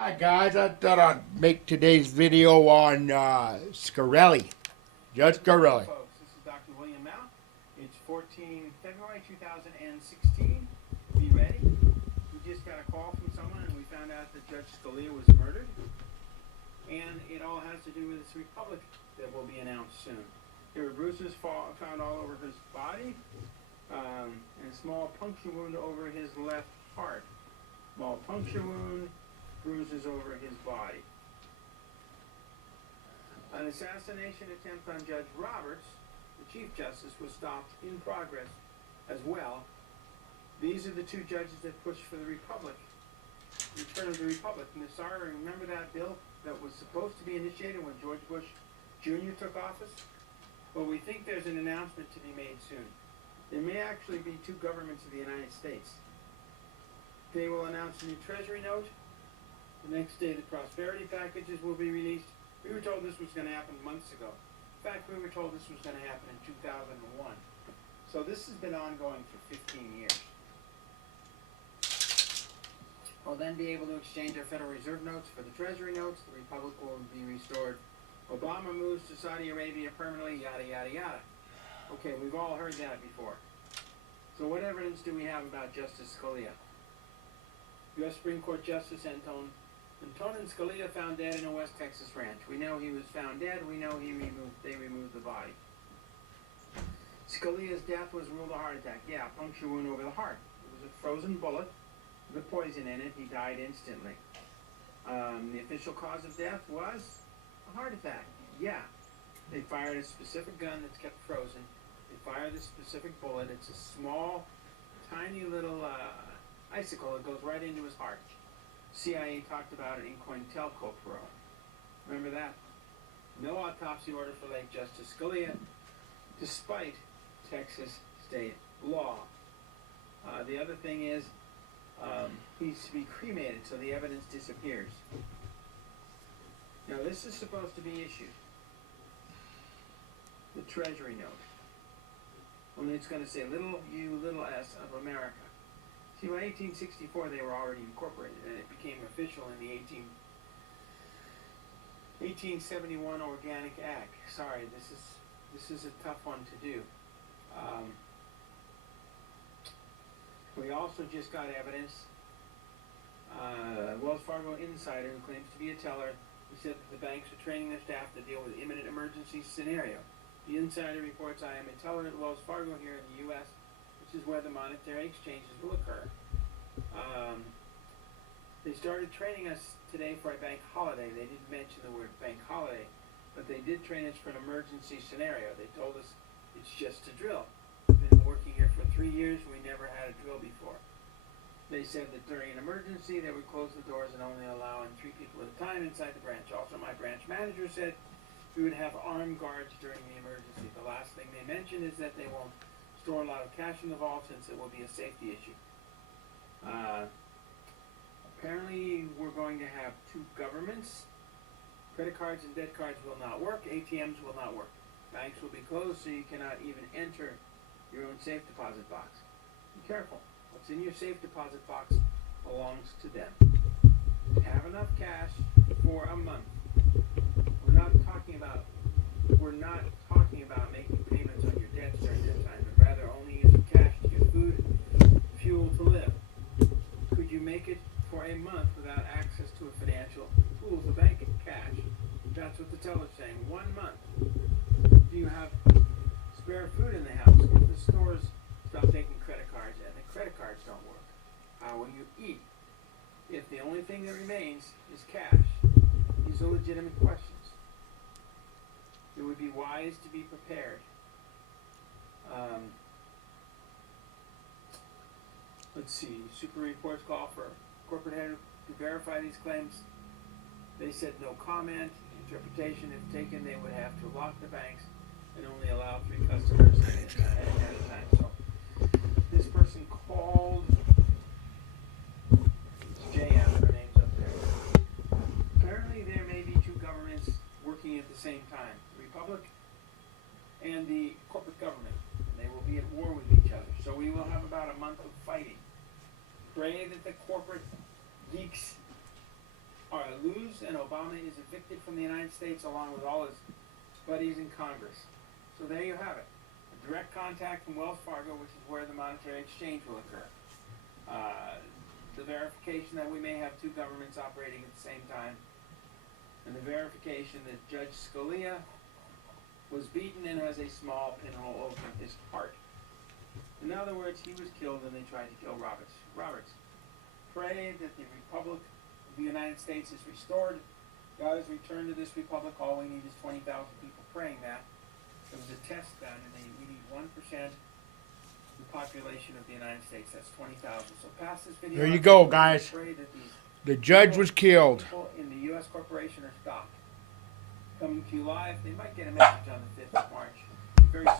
Hi guys, I thought I'd make today's video on Scarelli, Judge Scarelli. Folks, this is Dr. William Mount. It's February 2016. Be ready. We just got a call from someone and we found out that Judge Scalia was murdered. And it all has to do with this republic that will be announced soon. There were bruises found all over his body and a small puncture wound over his left heart. Small puncture wound, bruises over his body. An assassination attempt on Judge Roberts, the Chief Justice, was stopped in progress as well. These are the two judges that pushed for the Republic, return of the Republic. And sorry, remember that bill that was supposed to be initiated when George Bush Jr. took office? Well, we think there's an announcement to be made soon. There may actually be two governments of the United States. They will announce a new Treasury note. The next day, the prosperity packages will be released. We were told this was going to happen months ago. In fact, we were told this was going to happen in 2001. So this has been ongoing for 15 years. We'll then be able to exchange our Federal Reserve notes for the Treasury notes. The Republic will be restored. Obama moves to Saudi Arabia permanently, yada, yada, yada. Okay, we've all heard that before. So what evidence do we have about Justice Scalia? U.S. Supreme Court Justice Antonin Scalia found dead in a West Texas ranch. We know he was found dead. We know they removed the body. Scalia's death was ruled a heart attack. Yeah, a puncture wound over the heart. It was a frozen bullet with poison in it. He died instantly. The official cause of death was a heart attack. Yeah. They fired a specific gun that's kept frozen. They fired a specific bullet. It's a small, tiny little icicle that goes right into his heart. CIA talked about it in COINTELPRO. Remember that? No autopsy order for late Justice Scalia, despite Texas state law. The other thing is, he's to be cremated, so the evidence disappears. Now, this is supposed to be issued. The Treasury note. Only it's going to say little u, little s of America. See, by 1864, they were already incorporated, and it became official in the 1871 Organic Act. Sorry, this is a tough one to do. We also just got evidence. Wells Fargo insider who claims to be a teller, he said that the banks are training their staff to deal with imminent emergency scenario. The insider reports, I am a teller at Wells Fargo here in the U.S., which is where the monetary exchanges will occur. They started training us today for a bank holiday. They didn't mention the word bank holiday, but they did train us for an emergency scenario. They told us it's just a drill. We've been working here for 3 years. We never had a drill before. They said that during an emergency, they would close the doors and only allow in 3 people at a time inside the branch. Also, my branch manager said we would have armed guards during the emergency. The last thing they mentioned is that they won't store a lot of cash in the vault since it will be a safety issue. Apparently, we're going to have 2 governments. Credit cards and debt cards will not work. ATMs will not work. Banks will be closed, so you cannot even enter your own safe deposit box. Be careful. What's in your safe deposit box belongs to them. Have enough cash for a month. We're not talking about making payments on your debts during that time, but rather only using cash to get food, fuel to live. Could you make it for a month without access to a financial tool to bank cash? That's what the teller's saying. 1 month. Do you have spare food in the house? If the stores stop taking credit cards and the credit cards don't work, how will you eat? If the only thing that remains is cash, these are legitimate questions. It would be wise to be prepared. Let's see. Super reports call for corporate head to verify these claims. They said no comment. Interpretation, if taken, they would have to lock the banks and only allow 3 customers at a time. So this person called. It's JM. Her name's up there. Apparently, there may be 2 governments working at the same time. The Republic and the corporate government. And they will be at war with each other. So we will have about a month of fighting. Pray that the corporate geeks are and Obama is evicted from the United States along with all his buddies in Congress. So there you have it. A direct contact from Wells Fargo, which is where the monetary exchange will occur. The verification that we may have two governments operating at the same time. And the verification that Judge Scalia was beaten and has a small pinhole over his heart. In other words, he was killed and they tried to kill Roberts. Roberts, pray that the Republic of the United States is restored. God has returned to this republic. All we need is 20,000 people praying that. There was a test done, and we need 1% of the population of the United States. That's 20,000. So pass this video. There you go, guys. Pray that these The judge was killed. people in the U.S. corporation are stopped. Coming to you live. They might get a message on the 5th of March. Very